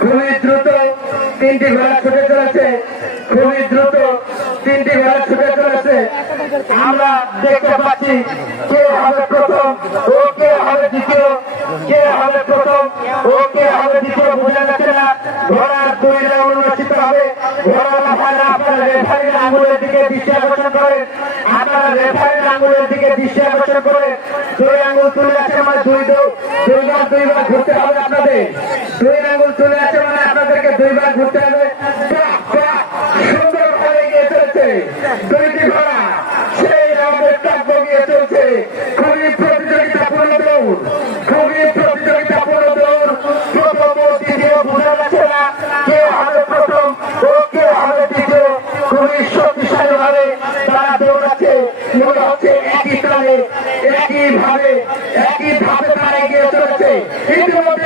খুবই দ্রুত তিনটি ঘোড়া ছুটে চলেছে, খুবই দ্রুত তিনটি ঘোড়া ছুটে চলেছে। আমরা দেখতে পাচ্ছি কে হবে প্রথম ও কে হবে দ্বিতীয়, কে হবে প্রথম ও কে হবে দ্বিতীয় বোঝা যাচ্ছে না। ঘোড়ার দুই রাউন্ড অনুষ্ঠিত হবে। ঘোড়াওয়ালা ভাইরা আপনারা রেফারির আঙুলের দিকে দৃষ্টি আকর্ষণ করেন, আপনারা রেফারির আঙুলের দিকে দৃষ্টি আকর্ষণ করেন। দুই আঙুল তুলে আছে মানে দুইবার ঘুরতে হবে আপনাদের। দুই আঙুল তুলে আছে মানে আপনাদেরকে দুইবার ঘুরতে হবে। সুন্দর ভাবে গিয়ে চলছে দুইটি ঘোড়া, সেই রাউন্ডের টপ গিয়ে চলছে। খুবই প্রতিযোগিতাপূর্ণ দৌড়, খুবই প্রতিযোগিতাপূর্ণ দৌড়। প্রথম ও দ্বিতীয় বোঝা যাচ্ছে না কে হবে প্রথম ও কে হবে দ্বিতীয়। খুবই শক্তিশালী ভাবে তারা দৌড়াচ্ছে, মনে হচ্ছে একই তালে একই ভাবে তারা এগিয়ে চলেছে। ইতিমধ্যে